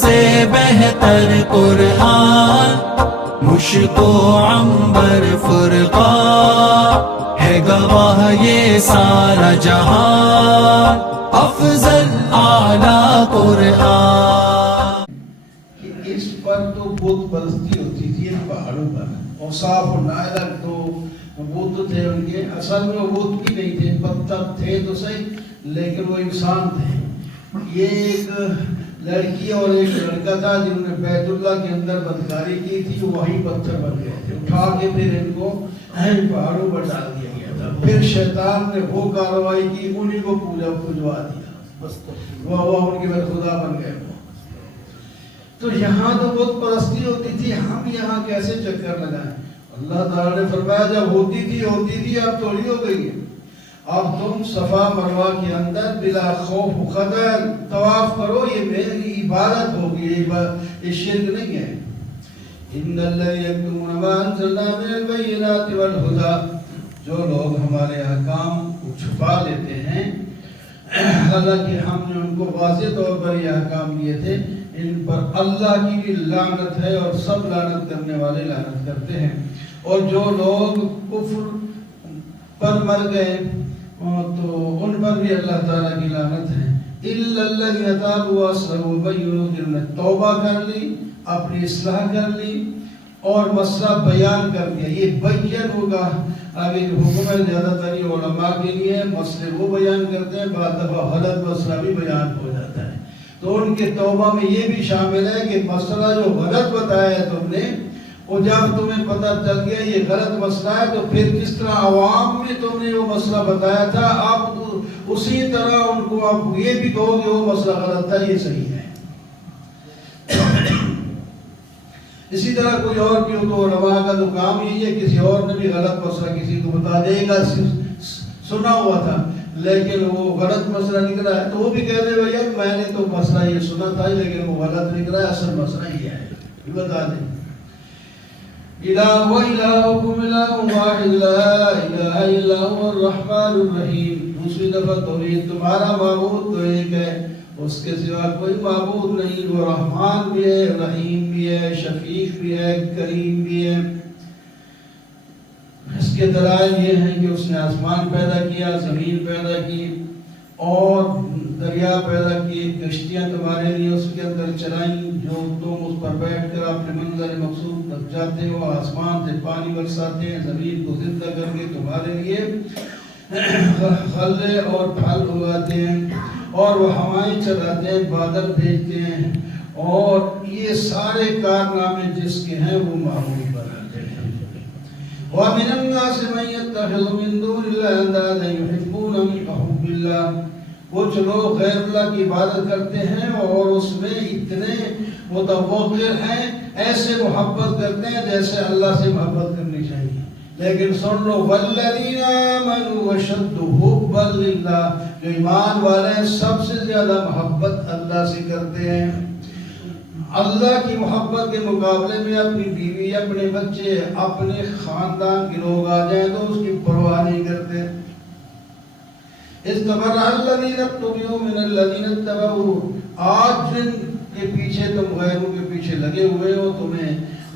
سے بہتر قرآن، مشک و عنبر فرقان، ہے گواہ یہ سارا جہان، افضل اعلیٰ قرآن۔ اس پر تو بت پرستی ہوتی تھی ان پہاڑوں پر، اوصاف و نائلہ تو بت تھے ان کے، اصل میں وہ بت بھی نہیں تھے، پتھر تھے تو صحیح لیکن وہ انسان تھے۔ یہ ایک لڑکی اور ایک لڑکا تھا جنہوں نے بیت اللہ کے اندر بدکاری کی تھی، وہی پتھر بن گئے تھے، اٹھا کے پھر ان کو پہاڑوں پر ڈال دیا گیا تھا۔ پھر شیطان نے وہ کارروائی کی، انہیں کو پوجوا دیا، بس وہ ان کے بعد خدا بن گئے۔ تو یہاں تو بت پرستی ہوتی تھی، ہم یہاں کیسے چکر لگائیں؟ اللہ تعالیٰ نے فرمایا جب ہوتی تھی اب تھوڑی ہو گئی ہے۔ اب تم صفا مروہ کے اندر بلا خوف و خطر طواف کرو، یہ میری عبادت ہوگی، یہ شرک نہیں ہے۔ ان الذین یکتمون ما انزلنا من البینات والہدی، جو لوگ ہمارے احکام کو چھپا لیتے ہیں، حالانکہ ہم نے ان کو واضح طور پر یہ احکام دیے تھے، ان پر اللہ کی بھی لعنت ہے اور سب لعنت کرنے والے لعنت کرتے ہیں۔ اور جو لوگ کفر پر مر گئے تو ان پر بھی اللہ تعالیٰ کی لعنت ہے۔ اِلَّا الَّذِينَ تَابُوا وَأَصْلَحُوا وَبَيَّنُوا، جنہوں نے توبہ کر لی، اپنی اصلاح کر لی اور مسئلہ بیان کر دیا۔ یہ بیان ہوگا آگے جو حکم ہے زیادہ تر علماء کے لیے، مسئلے وہ بیان کرتے ہیں، بعض دفعہ غلط مسئلہ بھی بیان ہو جاتا ہے۔ تو ان کے توبہ میں یہ بھی شامل ہے کہ مسئلہ جو غلط بتایا ہے تم نے، اور جب تمہیں پتہ چل گیا یہ غلط مسئلہ ہے تو پھر جس طرح عوام میں تم نے وہ مسئلہ بتایا تھا، آپ اسی طرح ان کو آپ یہ بھی کہو کہ وہ مسئلہ غلط تھا، یہ صحیح ہے۔ اسی طرح کوئی اور بھی ہو تو علماء کا تو کام یہی ہے، کسی اور نے بھی غلط مسئلہ کسی کو بتا دے گا، سنا ہوا تھا لیکن وہ غلط مسئلہ نکلا ہے تو وہ بھی کہہ دے بھائی میں نے تو مسئلہ یہ سنا تھا لیکن وہ غلط نکلا ہے، اصل مسئلہ یہ ہے، یہ بتا دیں۔ الہ و الہکم الہ واحد لا الہ الا هو الرحمن الرحیم۔ دوسری دفعہ توحید، تمہارا معبود تو ایک ہے، اس کے سوا کوئی معبود نہیں، وہ رحمان بھی ہے، رحیم بھی ہے، شفیق بھی ہے، کریم بھی ہے۔ اس کے دلائل یہ ہیں کہ اس نے آسمان پیدا کیا، زمین پیدا کی اور دریا پیدا کیے، کشتیاں تمہارے لیے اس کے اندر چلائیں جو تم اس پر بیٹھ کر اپنے منزل مقصود تک جاتے ہو، آسمان سے پانی برساتے ہیں، زمین کو زندہ کر کے تمہارے لیے غلے اور پھل اگاتے ہیں، اور وہ ہوائیں چلاتے ہیں، بادل بھیجتے ہیں، اور یہ سارے کارنامے جس کے ہیں وہ معمول بناتے ہیں۔ وَمِنَ النَّاسِ مَن يَتَّخِذُ مِن دُونِ اللَّهِ أَندَادًا يُحِبُّونَهُمْ كَحُبِّ اللَّهِ، کچھ لوگ غیر اللہ کی عبادت کرتے ہیں اور اس میں اتنے متوقر ہیں، ایسے محبت کرتے ہیں جیسے اللہ سے محبت کرنی چاہیے، لیکن سن لو وَالَّذِينَ آمَنُوا أَشَدُّ حُبًّا لِلَّهِ، جو ایمان والے ہیں سب سے زیادہ محبت اللہ سے کرتے ہیں۔ اللہ کی محبت کے مقابلے میں اپنی بیوی، اپنے بچے، اپنے خاندان کے لوگ آ جائیں تو اس کی پرواہ نہیں کرتے۔ استبرأ الذین اتبعوا من الذین اتبعوا، آج جن کے پیچھے تم غیروں کے پیچھے لگے ہوئے ہو، تمہیں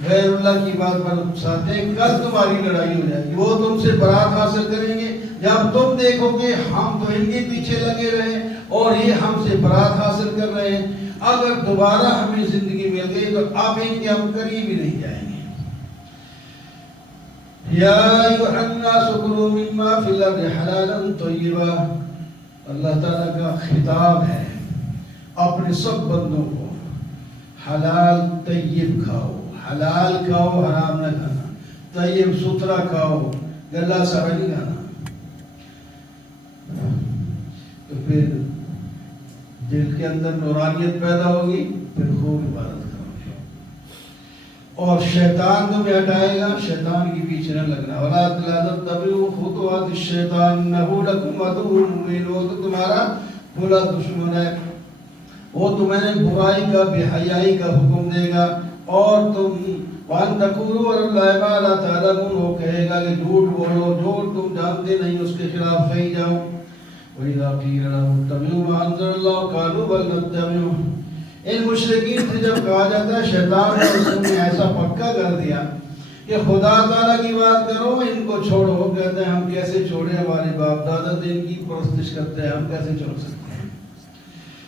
غیر اللہ کی بات پر اکساتے ہیں، کل تمہاری لڑائی ہو جائے گی، وہ تم سے برات حاصل کریں گے جب تم دیکھو گے ہم تو ان کے پیچھے لگے رہے اور یہ ہم سے برات حاصل کر رہے ہیں، اگر دوبارہ ہمیں زندگی مل گئی تو اب ان کے ہم قریب ہی نہیں جائیں گے۔ یا ایھا الناس کلوا مما فی الارض حلالا طیبا، اللہ تعالیٰ کا خطاب ہے اپنے سب بندوں کو، حلال طیب کھاؤ، حلال کھاؤ حرام نہ کھانا، طیب ستھرا کھاؤ، گلا سڑا نہیں کھانا۔ تو پھر دل کے اندر نورانیت پیدا ہوگی، پھر خوب عبادت کرو گے، اور شیطان تمہیں ہٹائے گا، شیطان کے پیچھے نہ لگنا۔ وَلَا تَتَّبِعُوا خُطُوَاتِ الشَّيْطَانِ إِنَّهُ لَكُمْ عَدُوٌّ مُّبِينٌ، وہ تو تمہارا بھلا دشمن ہے، وہ تمہیں برائی کا، بے حیائی کا حکم دے گا، اور تم وَأَن تَقُولُوا عَلَى اللَّهِ مَا لَا تَعْلَمُونَ، وہ کہے گا کہ جھوٹ بولو، جو تم جانتے نہیں اس کے خلاف کہیں جاؤ۔ وَإِذَا قِيلَ لَهُمُ اتَّبِعُوا مَا أَنزَلَ اللَّهُ قَالُوا بَلْ نَتَّبِعُ ان مشرکین سے جب کہا جاتا ہے شیطان نے اس نے ایسا پکا کر دیا کہ خدا تعالیٰ کی بات کرو ان کو چھوڑو، کہتے ہیں ہم کیسے چھوڑیں، ہمارے باپ دادا تو ان کی پرستش کرتے ہیں، ہم کیسے چھوڑ سکتے ہیں۔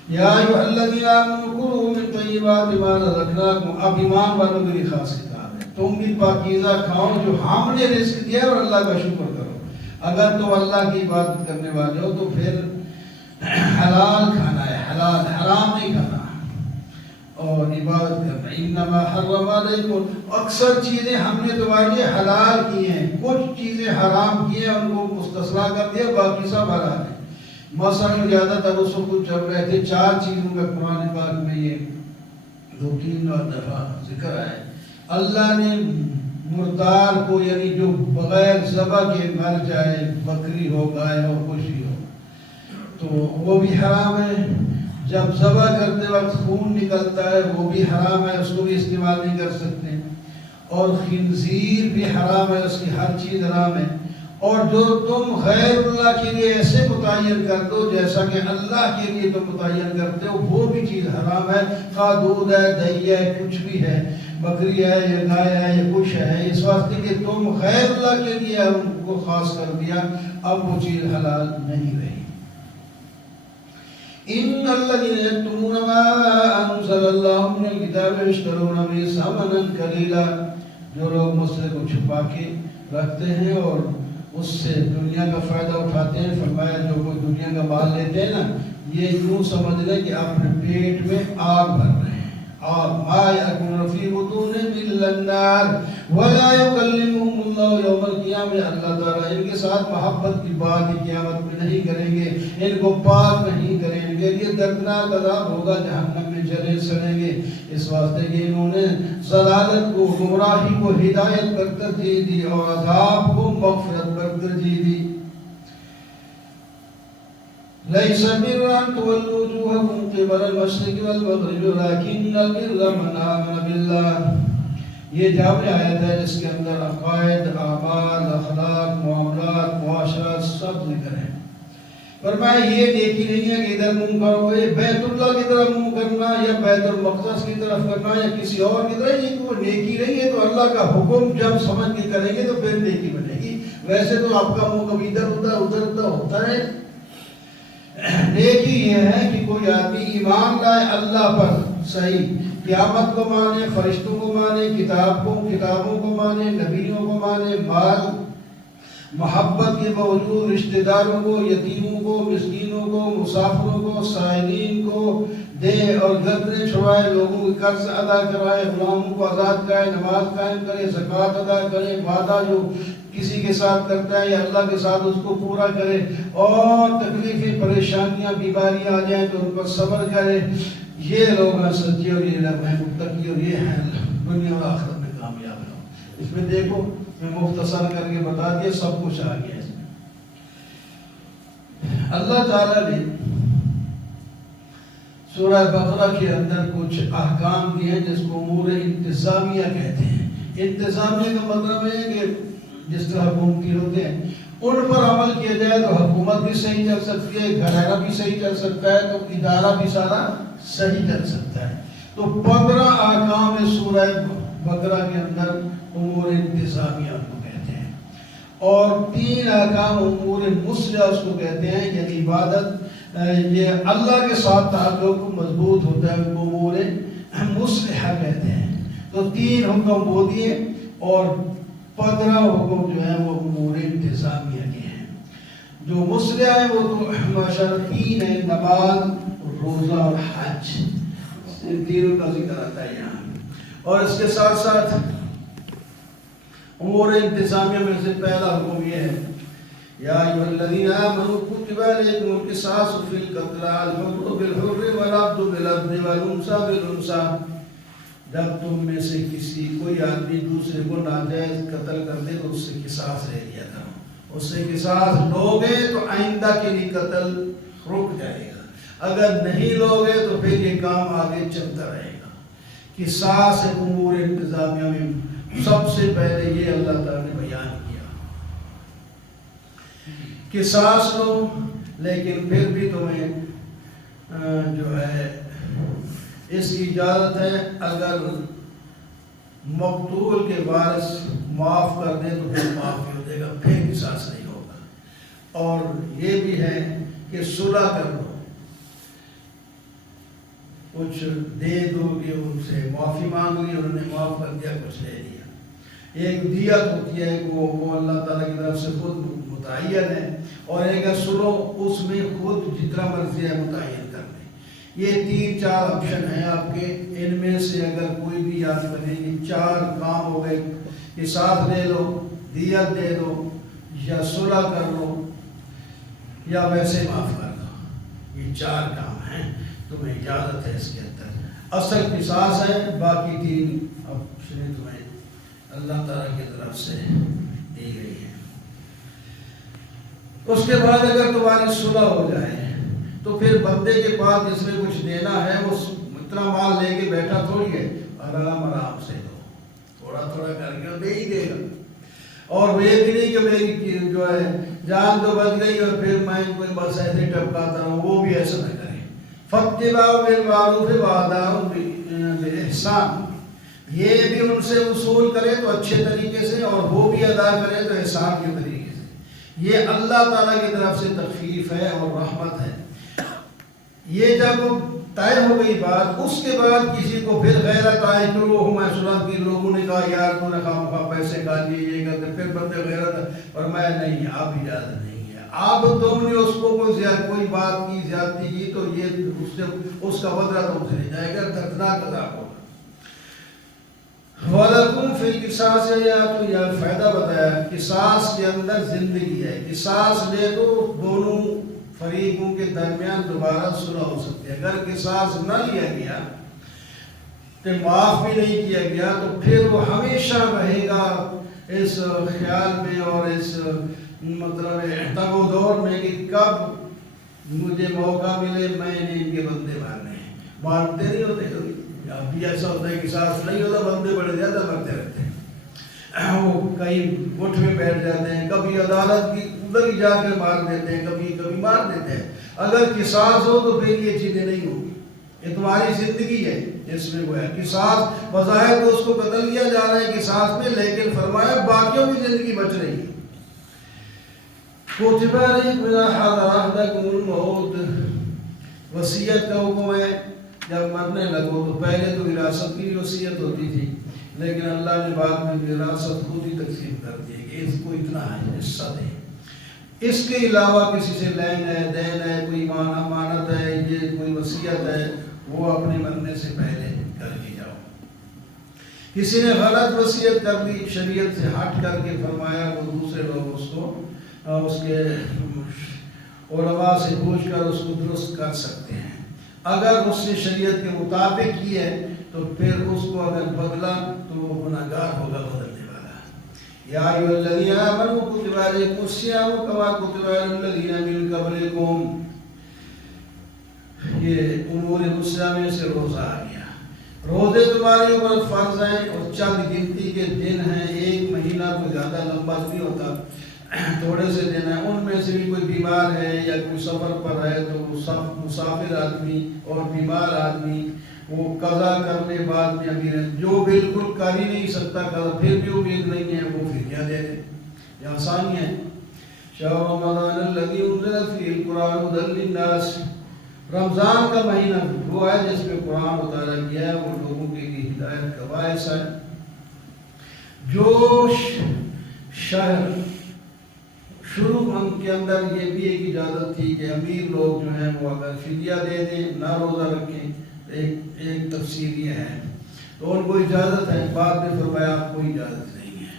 یا ایھا الذین آمنوا کلوا من طیبات ما رزقناکم، اب ایمان والوں کے لیے خاص کتاب ہے، تم بھی پاکیزہ کھاؤ جو ہم نے رزق دیا اور اللہ کا شکر کرو۔ اگر تم اللہ کی عبادت کرنے والے ہو تو پھر حلال کھانا ہے، حلال، حرام نہیں کھانا اور عبادت کرنا۔ انما حرم علیکم، اکثر چیزیں ہم نے تمہارے لیے حلال کی ہیں، کچھ چیزیں حرام کی ہیں، ان کو مستثنا کر دیا، باقی سب حلال ہے۔ مثلا زیادہ تر اس کو چل رہے تھے 4 چیزوں کا قرآن پاک میں یہ 2-3 دفعہ ذکر ہے۔ اللہ نے مردار کو، یعنی جو بغیر ذبح کے مر جائے، بکری ہو، گائے ہو، کچھ بھی ہو، تو وہ بھی حرام ہے۔ جب ذبح کرتے وقت خون نکلتا ہے وہ بھی حرام ہے، اس کو بھی استعمال نہیں کر سکتے۔ اور خنزیر بھی حرام ہے، اس کی ہر چیز حرام ہے۔ اور جو تم غیر اللہ کے لیے ایسے متعین کر دو جیسا کہ اللہ کے لیے تم متعین کرتے ہو، وہ بھی چیز حرام ہے، خواہ دودھ ہے، دہی ہے، کچھ بھی ہے، بکری ہے یا گائے ہے یا کچھ ہے، اس واسطے کہ تم غیر اللہ کے لیے ان کو خاص کر دیا، اب وہ چیز حلال نہیں رہی۔ ان الذين يكتمون ما انزل الله من الكتاب يشترون به ثمنا قليلا، جو لوگ مسئلے کو چھپا کے رکھتے ہیں اور اس سے دنیا کا فائدہ اٹھاتے ہیں، فرمایا جو کوئی دنیا کا مال لیتے ہیں نا، یہ یوں سمجھ لیں کہ اپنے پیٹ میں آگ بھر رہے ہیں، اور ما يأكلون في بطونهم الا النار ولا يكلمهم الله يوم القيامة، اللہ تعالیٰ ان کے ساتھ محبت کی بات قیامت میں نہیں کریں گے، ان کو پاک نہیں کریں گے، یہ دردناک عذاب ہوگا، جہنم میں جلے سڑیں گے، اس واسطے کہ انہوں نے ضلالت کو، گمراہی کو ہدایت پر ترجیح دی اور عذاب کو مغفرت پر ترجیح دی۔ ليس البر أن تولوا وجوهكم قبل المشرق والمغرب ولكن البر من آمن بالله، یہ جامع آیت ہے جس کے اندر عقائد، اعمال، اخلاق، معاملات، معاشرات سب ذکر ہیں۔ فرمایا یہ نیکی نہیں ہے کہ ادھر منہ کرو، یہ بیت اللہ کی طرف منہ کرنا یا بیت المقدس کی طرف کرنا یا کسی اور کی طرف، یہ کوئی نیکی نہیں ہے۔ تو اللہ کا حکم جب سمجھ کے کریں گے تو پھر نیکی بنے گی، ویسے تو آپ کا منہ کبھی ادھر ادھر ہوتا ہے۔ نیکی یہ ہے کہ کوئی آدمی ایمان لائے اللہ پر صحیح، قیامت کو مانے، فرشتوں کو مانے، کتابوں کو مانے، نبیوں کو مانے، مال محبت کے باوجود رشتہ داروں کو، یتیموں کو، مسکینوں کو، مسافروں کو، سائلین کو دے اور گردنیں چھڑائے، لوگوں کے قرض ادا کرائے، غلاموں کو آزاد کرائے، نماز قائم کرے، زکوٰۃ ادا کرے، وعدہ جو کسی کے ساتھ کرتا ہے یا اللہ کے ساتھ اس کو پورا کرے، اور تکلیفیں، پریشانیاں، بیماریاں آ جائیں تو ان پر صبر کرے، یہ لوگ ہیں سچے اور یہ لوگ ہیں متقی اور یہ ہیں دنیا و آخرت میں کامیاب لوگ۔ اس میں دیکھو میں مختصر کر کے بتا دیا، سب کچھ آ گیا اس میں۔ اللہ تعالیٰ نے سورہ بقرہ کے اندر کچھ احکام دیے ہیں جس کو امور انتظامیہ کہتے ہیں۔ انتظامیہ کا مطلب ہے کہ جس طرح حکومتی ہوتے ہیں ان پر عمل کیا جائے تو حکومت بھی صحیح چل سکتی ہے، گھرانہ بھی صحیح چل سکتا ہے، تو ادارہ بھی سارا صحیح چل سکتا ہے۔ تو 15 احکام سورہ بقرہ کے اندر امور انتظامیہ کو کہتے ہیں، اور 3 احکام امور مسلحہ اس کو کہتے ہیں، یعنی عبادت، یہ اللہ کے ساتھ تعلق مضبوط ہوتا ہے، امور مسلحہ کہتے ہیں۔ تو 3 حکم وہ دیے اور 15 حکم جو ہیں وہ امور انتظامیہ کے ہیں۔ جو مسلحہ ہیں وہ تو ماشاءاللہ 3 ہیں، نماز، روزہ اور حج، ان تینوں کا ذکر آتا ہے یہاں۔ اور اس کے ساتھ ساتھ امور انتظامیہ میں سے پہلا حکم یہ ہے، یا ایھا الذین آمنوا کتب علیکم القصاص فی القتلی، الحر بالحر والعبد بالعبد والانثی بالانثی، جب تم میں سے کوئی آدمی دوسرے کو ناجائز قتل کر دے تو اس سے قصاص لے لیا کرو، اس سے قصاص لوگے تو آئندہ کے لیے قتل رک جائے گا، اگر نہیں لوگے تو پھر یہ کام آگے چلتا رہے گا۔ قصاص امور انتظامیہ میں سب سے پہلے یہ اللہ تعالیٰ نے بیان کیا، قصاص لو، لیکن پھر بھی تمہیں جو ہے اس کی اجازت ہے اگر مقتول کے وارث معاف کر دے تو پھر معافی ہو جائے گا، پھر قصاص نہیں ہوگا۔ اور یہ بھی ہے کہ صلح کر لو، کچھ دے دو کہ ان سے معافی مانگ لی، انہوں نے معاف کر دیا، کچھ لے لیا۔ ایک دیت ہوتی ہے کہ وہ اللہ تعالیٰ کی طرف سے خود متعین ہے، اور ایک صلح اس میں خود جتنا مرضی ہے متعین کر لیں۔ یہ 3-4 آپشن ہیں آپ کے، ان میں سے اگر کوئی بھی یاد کریں، یہ 4 کام ہو گئے، قصاص لے لو، دیت دے دو، یا صلح کر لو، یا ویسے معاف کر دو۔ یہ 4 کام ہیں، تمہیں اجازت ہے اس کے اندر۔ اصل قصاص ہے، باقی 3 آپشنیں تمہیں اللہ تعالیٰ کی طرف سے دی گئی ہے۔ اس کے بعد اگر تمہاری صلح ہو جائے تو پھر بندے کے پاس جس میں کچھ دینا ہے وہ اتنا مال لے کے بیٹھا تھوڑی ہے، آرام سے دو، تھوڑا تھوڑا کر کے دے ہی دے گا۔ اور یہ بھی نہیں کہ میری جو ہے جان تو بچ گئی اور پھر میں کوئی بس ایسے ٹپکاتا رہوں، وہ بھی ایسا نہ کریں۔ فَاتِّبَاعُ بِالْمَعْرُوفِ وَأَدَاءُ بِالْإِحْسَانِ، یہ بھی ان سے وصول کرے تو اچھے طریقے سے، اور وہ بھی ادا کرے تو احسان کے طریقے سے۔ یہ اللہ تعالیٰ کی طرف سے تخفیف ہے اور رحمت ہے۔ یہ جب طے ہو گئی بات، اس کے بعد کسی کو پھر غیرت آئے کہ وہ میں سنا کہ لوگوں نے کہا یار تو نے خواہ پیسے کھا لیے، یہ کرتے، پھر بندے غیرت، اور میں نہیں، آپ اجازت نہیں ہے۔ اب تم نے اس کو کوئی بات کی، زیادتی کی، تو یہ اس کا بدلہ تم سے نہیں جائے گا، دردناک عذاب ہوگا۔ وَلَكُمْ فِي الْقِصَاصِ حَيَاةٌ، یا فائدہ بتایا، قصاص کے اندر زندگی ہے۔ قصاص لے تو دونوں فریقوں کے درمیان دوبارہ صلح ہو سکتی ہے۔ اگر قصاص نہ لیا گیا کہ معاف بھی نہیں کیا گیا تو پھر وہ ہمیشہ رہے گا اس خیال میں اور اس مطلب تگ و دور میں کہ کب مجھے موقع ملے میں نے ان کے بندے مارنے ہیں۔ مارتے نہیں ہوتے کبھی، اب بھی ایسا ہوتا ہے قصاص نہیں ہوتا، بندے بڑے زیادہ مرتے رہتے ہیں، وہ کہیں گٹھ میں بیٹھ جاتے ہیں، کبھی عدالت کی ادھر ہی جا کے مار دیتے ہیں، کبھی کبھی مار دیتے ہیں۔ اگر قصاص ہو تو پھر یہ چیزیں نہیں ہوگی، یہ تمہاری زندگی ہے جس میں وہ ہے۔ قصاص بظاہر تو اس کو قتل کیا جا رہا ہے قصاص میں، لیکن فرمایا باقیوں کی زندگی بچ رہی ہے۔ کتب علیکم اذا حضر احدکم الموت، وصیت کا حکم ہے جب مرنے لگو تو۔ پہلے تو وراثت کی وصیت ہوتی تھی، لیکن اللہ نے بعد میں وراثت خود ہی تقسیم کر دی کہ اس کو اتنا ہے حصہ دے، اس کے علاوہ کسی سے لین ہے، دین ہے، کوئی امانت ہے، یہ کوئی وصیت ہے، وہ اپنے مرنے سے پہلے کر کے جاؤ۔ کسی نے غلط وصیت کر دی شریعت سے ہٹ کر کے، فرمایا وہ دوسرے لوگ اس کو اس کے علماء سے پوچھ کر اس کو درست کر سکتے ہیں۔ اگر اس نے شریعت کے مطابق کی ہے تو پھر اس کو اگر بدلا تو وہ گناہگار ہوگا بدلنے والا۔ یا ایھا الذین آمنوا کتب علیکم الصیام کما کتب علی الذین من قبلکم، یہ امور مسلمہ میں سے روزہ آ گیا۔ روزے تمہارے اوپر فرض ہیں اور چند گنتی کے دن ہیں، ایک مہینہ کوئی زیادہ لمبا نہیں ہوتا، تھوڑے سے دن ہیں۔ ان میں سے بھی کوئی بیمار ہے یا کوئی سفر پر ہے تو مسافر آدمی اور بیمار آدمی وہ قضا کرنے بعد میں امیر ہے، جو بالکل کر ہی نہیں سکتا قضا، پھر بھی امید نہیں ہے، وہ فدیہ دے دے، یہ آسانی ہے۔ شہر رمضان الذی انزل فیہ القرآن ھدی للناس، رمضان کا مہینہ وہ ہے جس میں قرآن اتارا گیا ہے، وہ لوگوں کے لیے ہدایت کا باعث ہے۔ جو شہر شروع کے اندر یہ بھی ایک اجازت تھی کہ امیر لوگ جو ہیں وہ اگر فدیہ دے دیں، نہ روزہ رکھیں، ایک تفسیر یہ ہے تو ان کو اجازت ہے۔ بعد میں فرمایا آپ کو اجازت نہیں ہے،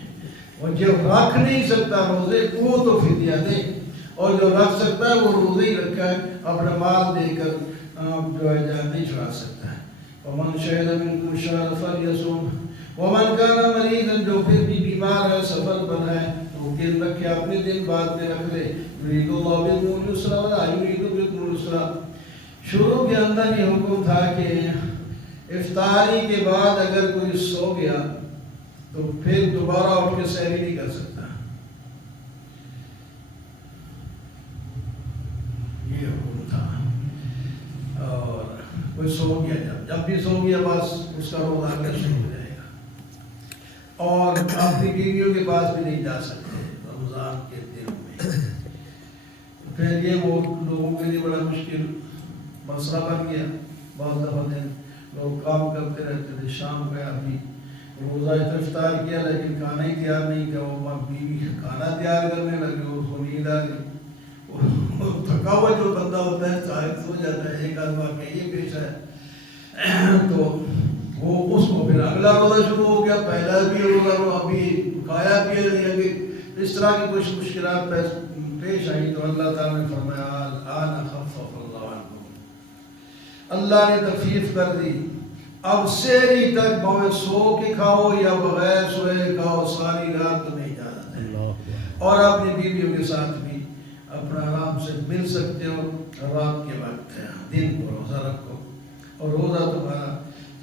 اور جو رکھ نہیں سکتا روزے وہ تو فدیہ دے، اور جو رکھ سکتا ہے وہ روزے ہی رکھا ہے، اپنا مال دے کر جو ہے جان نہیں چھڑا سکتا ہے۔ ومن شہد منکم الشہر فلیصم ومن کان مریضا، جو پھر بھی بیمار ہے، سفر پر ہے، تو دن رکھے، اپنے دن بعد میں رکھ لے۔ یرید اللہ بکم الیسر ولا یرید بکم العسر، شروع کے اندر یہ حکم تھا کہ افطاری کے بعد اگر کوئی سو گیا تو پھر دوبارہ اٹھ کے سحری نہیں کر سکتا، یہ حکم تھا۔ اور کوئی سو گیا جب بھی سو گیا بس اس کا روزہ اگر شروع ہو جائے گا، اور اپنی بیویوں کے پاس بھی نہیں جا سکتے رمضان کے دنوں میں۔ پھر یہ وہ لوگوں کے لیے بڑا مشکل مسئلہ بن گیا۔ بعض دفعہ دن لوگ کام کرتے رہتے تھے، شام کا ابھی روزہ افطار کیا لیکن کھانا ہی تیار نہیں کیا، وہ بیوی کھانا تیار کرنے لگے، اس کو نیند آ گئی، تھکا ہوا جو بندہ ہوتا ہے صاحب سو جاتا ہے، ایک آدھ واقعہ یہ پیش ہے تو وہ اس کو پھر اگلا روزہ شروع ہو گیا، پہلا بھی روزہ ابھی کھایا پیا نہیں، ابھی اس طرح کی کچھ مشکلات پیش آئی تو اللہ تعالیٰ نے فرمایا الآن خفف اللہ عنکم، اللہ نے تخفیف کر دی، اب سحری تک بھاوے سو کے کھاؤ یا بغیر سوئے کھاؤ، ساری رات تمہیں اجازت ہے، اور اپنی بیویوں کے ساتھ بھی اپنا آرام سے مل سکتے ہو، رات کے وقت ہے، دن کو روزہ رکھو، اور روزہ تمہارا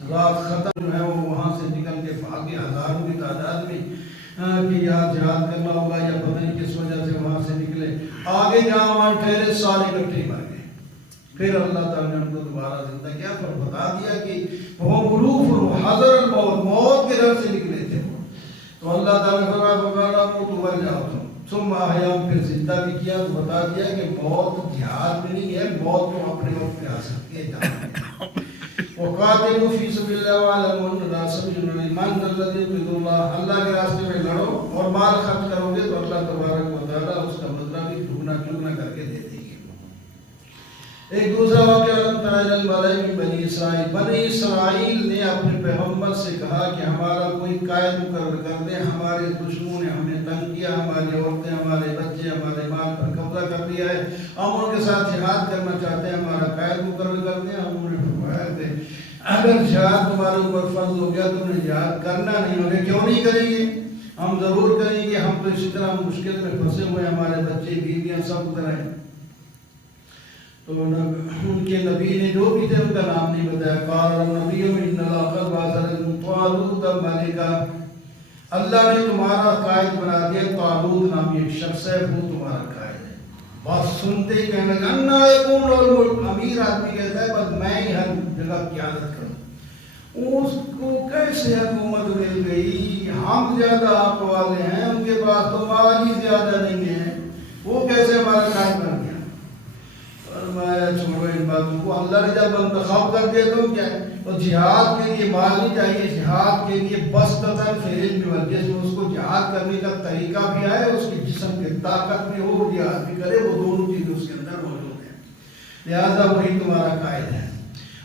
رات ختم جو ہے وہ وہاں سے نکل کے بھاگے ہزاروں کی تعداد میں کہ یہاں جہاد کرنا ہوگا یا پتہ نہیں کس وجہ سے وہاں سے نکلے، آگے جہاں وہاں ٹھہرے سارے اکٹھے مر گئے۔ پھر اللہ تعالیٰ نے ان کو دوبارہ زندہ کیا، پر بتا دیا کہ وہ ملوف حضر الموت، موت کے گھر سے نکلے تھے، تو اللہ تعالیٰ نے فرمایا تو مر جاؤ تم، ثم احیاکم، پھر زندہ بھی کیا، تو بتا دیا کہ موت جہاد میں نہیں ہے، موت تو اپنے وقت پہ آ سکتی ہے جہاد میں۔ وقاتلوا فی سبیل اللہ واعلموا ان اللہ سمیع علیم، من ذا الذی یقرض اللہ، اللہ کے راستے میں لڑو اور مال خرچ کرو گے تو اللہ تبارک و تعالیٰ اس کا بدلہ بھی دگنا چگنا کر کے دے دیں گے۔ ایک دوسرا واقعہ علم تعالی الملائک من بنی اسرائیل، بنی اسرائیل نے اپنے پیغمبر سے کہا کہ ہمارا کوئی قائد مقرر کر دے، ہمارے دشمنوں نے ہمیں تنگ کیا، ہماری عورتیں ہمارے بچے ہمارے مال پر قبضہ کر لیا ہے، ہم ان کے ساتھ جہاد کرنا چاہتے ہیں، ہمارا قائد مقرر کر دیں۔ ہم نے فرمایا کہ اگر جہاد تمہارے اوپر فرض ہو گیا تم نے جہاد کرنا نہیں ہوگا، کیوں نہیں کریں گے؟ ہم ضرور کریں گے، ہم تو اسی طرح مشکل میں پھنسے ہوئے، ہمارے بچے بیویاں سب ادھر ہیں۔ تو ان کے نبی نے جو بھی تھے ان کا نام نہیں بتایا، قال النبی ان اللہ قد بعث لكم طالوت ملکا، اللہ نے تمہارا قائد بنا دیا، طالوت نامی ایک شخص ہے، وہ تمہارا قائد ہے۔ بات سنتے ہی کہنے لگا انا یکون له الملک، امیر آدمی کہتا ہے بس میں ہی ہر جگہ قیادت کروں، اس کو کیسے حکومت مل گئی؟ ہم زیادہ آپ والے ہیں، ان کے پاس تو مال ہی زیادہ نہیں ہے، وہ کیسے ہمارا قائد بن گیا؟ فرمایا چھوڑو ان باتوں کو، اللہ نے جب انتخاب کر دیا تو کیا ہے؟ اور جہاد کے لیے مال نہیں چاہیے، جہاد کے لیے بستتاً فعل بھی وجہ سے اس کو جہاد کرنے کا طریقہ بھی آئے، اس کے جسم کی طاقت بھی ہو، جہاد بھی کرے، وہ دونوں چیزیں اس کے اندر موجود ہیں، لہذا وہی تمہارا قائد ہے۔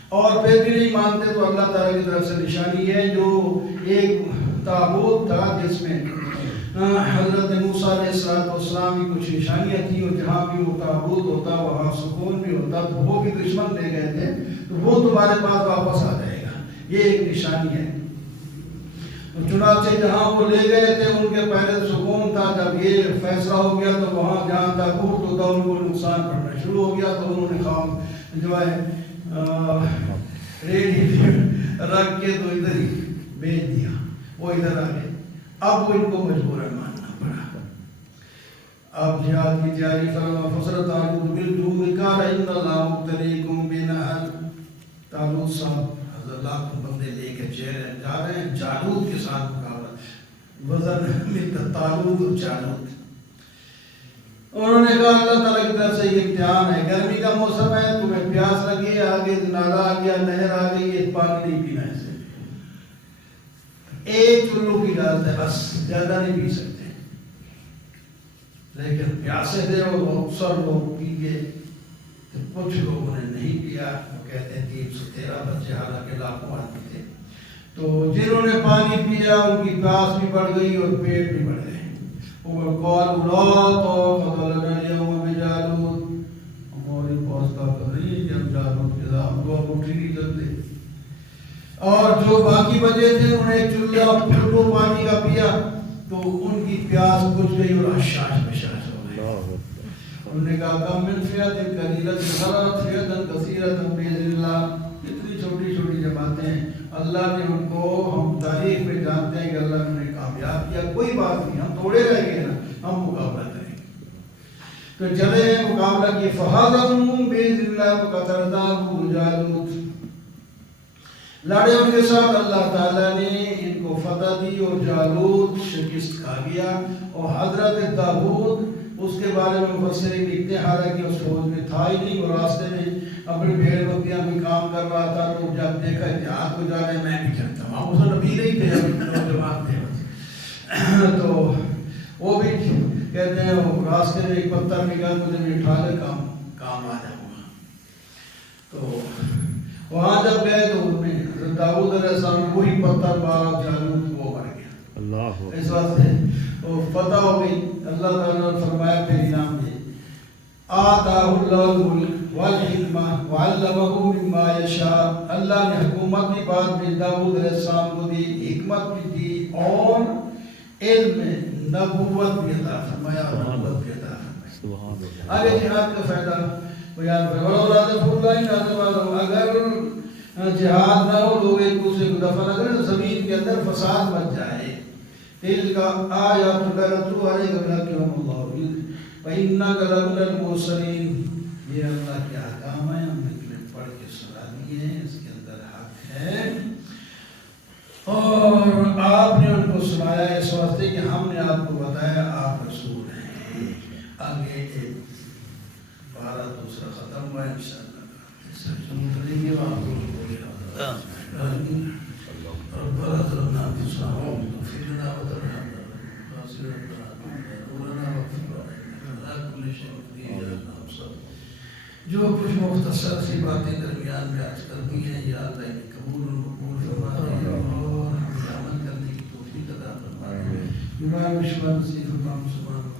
اور پھر بھی نہیں مانتے تو اللہ تعالیٰ کی طرف سے نشانی ہے، جو ایک تابوت تھا جس میں حضرت موسیٰ علیہ السلام کی کچھ نشانیاں تھیں، اور جہاں بھی وہ تابوت ہوتا وہاں سکون بھی ہوتا، تو وہ بھی دشمن لے گئے تھے، تو وہ تمہارے پاس واپس آ جائے گا، یہ ایک نشانی ہے۔ چنانچہ جہاں وہ لے گئے تھے ان کے پہلے سکون تھا، جب یہ فیصلہ ہو گیا تو وہاں جہاں تابوت ہوتا ان کو نقصان پڑنا شروع ہو گیا، تو انہوں نے خام جو ہے ریڈی رکھ کے تو ادھر ہی بیچ دیا، وہ ادھر آ گئے، اب وہ ان کو مجبوراً ماننا پڑا۔ اب جہاد کی تیاری فرما فصلت تعلق بالجود قال ان اللہ مبتلیکم بنہر، طالوت صاحب حضرت لاکھ بندے لے کے چہرے جا رہے ہیں جالوت کے ساتھ مقابلہ، وزن میں طالوت اور جالوت۔ انہوں نے کہا اللہ تعالیٰ کی طرف سے یہ امتحان ہے، گرمی کا موسم ہے، تمہیں پیاس لگی، آگے نالا آ گیا، نہر آ گئی، یہ پانی نہیں پینا ہے، ایک چلو کی اجازت ہے بس، زیادہ نہیں پی سکتے، لیکن پیاسے تھے اور اکثر لوگ پی گئے، کچھ لوگوں نے نہیں پیا، وہ کہتے ہیں 313 بچے حالانکہ لاکھوں آدمی تھے، تو جنہوں نے پانی پیا ان کی پیاس بھی بڑھ گئی اور پیٹ بھی بڑھ گئے۔ وقالوا لا طاقة لنا اليوم بجالوت، ہماری پاس طاقت نہیں ہے کہ ہم جالوت کے ساتھ دو مٹھی نہیں چلتے۔ اور جو باقی بچے تھے انہوں نے چلو پانی کا پیا تو ان کی پیاس بجھ گئی اور اشاش بشاش ہو گئی۔ انہوں نے کہا کم من فئۃ قلیلۃ غلبت فئۃ کثیرۃ بإذن اللہ، اتنی چھوٹی چھوٹی جماعتیں ہیں، اللہ نے ان کو، ہم تاریخ میں جانتے ہیں کہ اللہ نے کامیاب کیا، کوئی بات نہیں، ہم توڑے رہ گئے نا، ہم مقابلہ کریں گے۔ تو چلے ہیں مقابلہ کیے، فہزموہم بإذن اللہ وقتل داؤد جالوت، لڑے ان کے ساتھ، اللہ تعالیٰ نے ان کو فتح دی اور جالوت شکست کھا گیا. اور حضرت داؤد اس کے بارے میں مفسرین لکھتے ہیں حالانکہ اس فوج میں تھا ہی نہیں، وہ راستے میں اپنی بھیڑ بکریاں میں کام کر رہا تھا. تو جب دیکھا اتحاد کو جا رہے میں بھی چلتا ہوں، ہم اس نبی نہیں تھے، نوجوان تھے. تو وہ بھی کہتے ہیں وہ راستے میں ایک پتھر نکال مجھے بھی اٹھا لے، کام آ جاؤں گا. تو وہاں جب گئے تو حضرت داؤد علیہ السلام وہی پتھر مارا، جالوت وہ مر گیا. اللہ اس واسطے وہ فتح ہو گئی. اللہ تعالیٰ نے فرمایا پھر انعام دے، آتاہ اللہ الملک والحکمہ وعلمہ مما یشاء. اللہ نے حکومت بھی بعد میں داؤد علیہ السلام کو دی، حکمت بھی دی اور علم نبوت بھی عطا فرمایا، نبوت بھی عطا فرمایا. آگے جہاد کا فائدہ بیان کرو. اگر جہاد نہ ہو، لوگ ایک دوسرے کو دفن، اگر زمین کے اندر فساد مچ جائے، تلک آیات نتلوها علیک بالحق واللہ وانک لمن المرسلین. یہ اللہ کے احکام ہیں، ہم نے پڑھ کے سنا دیے ہیں، اس کے اندر حق ہے. اور آپ نے ان کو سنایا اس واسطے کہ ہم نے آپ کو بتایا آپ رسول ہیں. آگے بارہ دوسرا ختم ہوا انشاءاللہ. کریں گے وہاں جو کچھ مختصر سی باتیں درمیان میں آج کر دی ہیں، یا اللہ انہیں قبول فرما دے اور ہمیں عمل کرنے کی توفیق عطا فرما دے. ایمان بشمار نصیب اللہ مسلمان